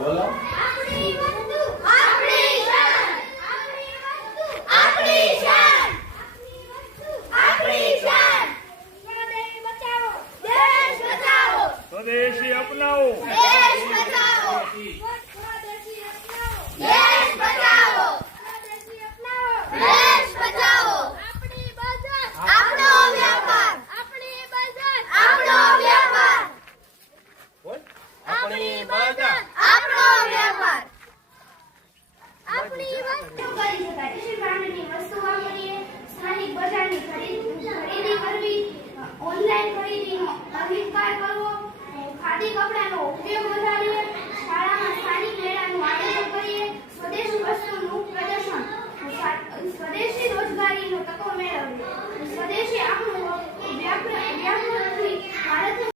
બોલો આપણી વસ્તુ આપણી શાન આપણી શાન આપણી શાન સ્વદેશી બચાવો દેશ બચાવો સ્વદેશી અપનાવો દેશ બચાવો